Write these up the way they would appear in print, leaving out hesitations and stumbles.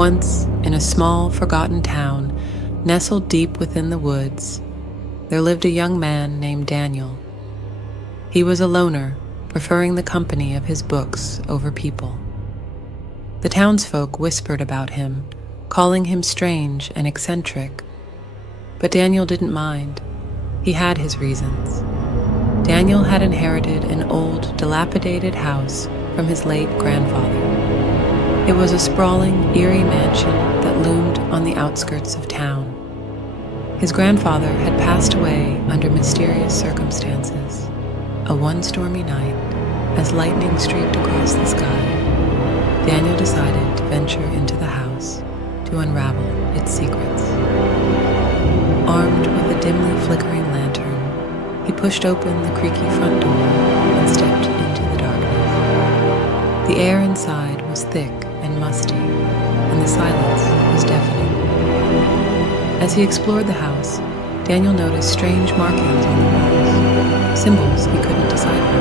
Once, in a small, forgotten town, nestled deep within the woods, there lived a young man named Daniel. He was a loner, preferring the company of his books over people. The townsfolk whispered about him, calling him strange and eccentric. But Daniel didn't mind. He had his reasons. Daniel had inherited an old, dilapidated house from his late grandfather. It was a sprawling, eerie mansion that loomed on the outskirts of town. His grandfather had passed away under mysterious circumstances. One stormy night, as lightning streaked across the sky, Daniel decided to venture into the house to unravel its secrets. Armed with a dimly flickering lantern, he pushed open the creaky front door and stepped into the darkness. The air inside was thick and musty, and the silence was deafening. As he explored the house, Daniel noticed strange markings on the walls, symbols he couldn't decipher.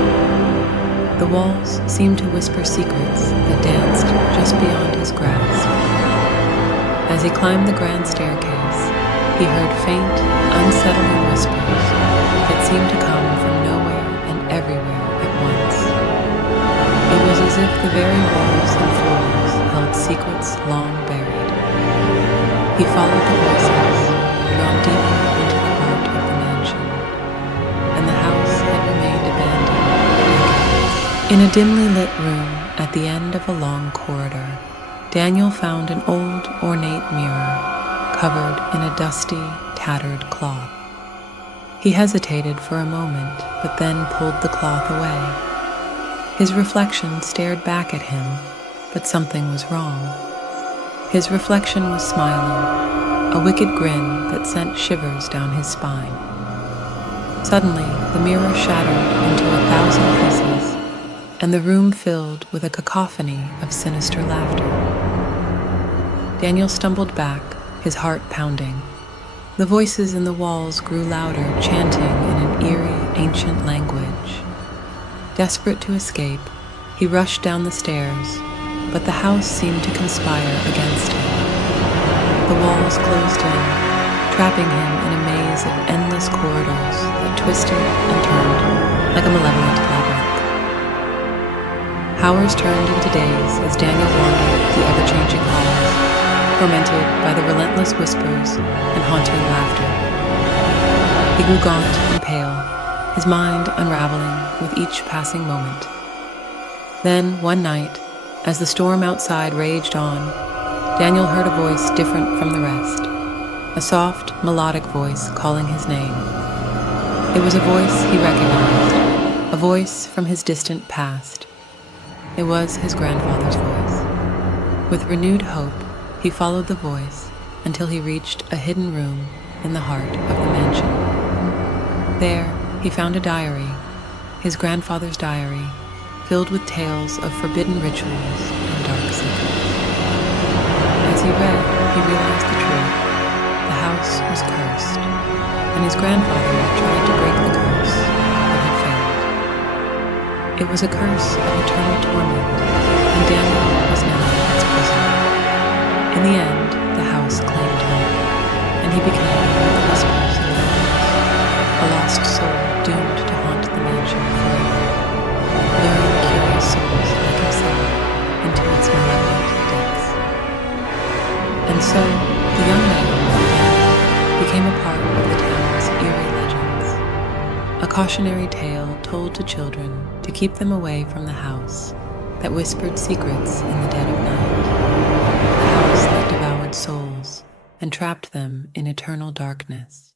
The walls seemed to whisper secrets that danced just beyond his grasp. As he climbed the grand staircase, he heard faint, unsettling whispers that seemed to come from nowhere and everywhere at once. It was as if the very walls and floors held secrets long buried. He followed the voices, drawn deeper into the heart of the mansion, and the house had remained abandoned for decades. In a dimly lit room at the end of a long corridor, Daniel found an old, ornate mirror covered in a dusty, tattered cloth. He hesitated for a moment, but then pulled the cloth away. His reflection stared back at him, but something was wrong. His reflection was smiling, a wicked grin that sent shivers down his spine. Suddenly, the mirror shattered into 1,000 pieces, and the room filled with a cacophony of sinister laughter. Daniel stumbled back, his heart pounding. The voices in the walls grew louder, chanting in an eerie, ancient language. Desperate to escape, he rushed down the stairs, but the house seemed to conspire against him. The walls closed in, trapping him in a maze of endless corridors that twisted and turned like a malevolent labyrinth. Hours turned into days as Daniel wandered the ever-changing halls, tormented by the relentless whispers and haunting laughter. He grew gaunt and pale, his mind unraveling with each passing moment. Then, one night, as the storm outside raged on, Daniel heard a voice different from the rest, a soft, melodic voice calling his name. It was a voice he recognized, a voice from his distant past. It was his grandfather's voice. With renewed hope, he followed the voice until he reached a hidden room in the heart of the mansion. There, he found a diary, his grandfather's diary, filled with tales of forbidden rituals and dark secrets. As he read, he realized the truth. The house was cursed, and his grandfather had tried to break the curse, but had failed. It was a curse of eternal torment, and Daniel was now its prisoner. In the end, the house claimed him, and he became one of the whispers in the walls, a lost soul doomed to haunt the mansion forever, luring curious souls like himself into its malevolent depths. And so, the young man became a part of the town's eerie legends, a cautionary tale told to children to keep them away from the house that whispered secrets in the dead of night, the house that devoured souls and trapped them in eternal darkness.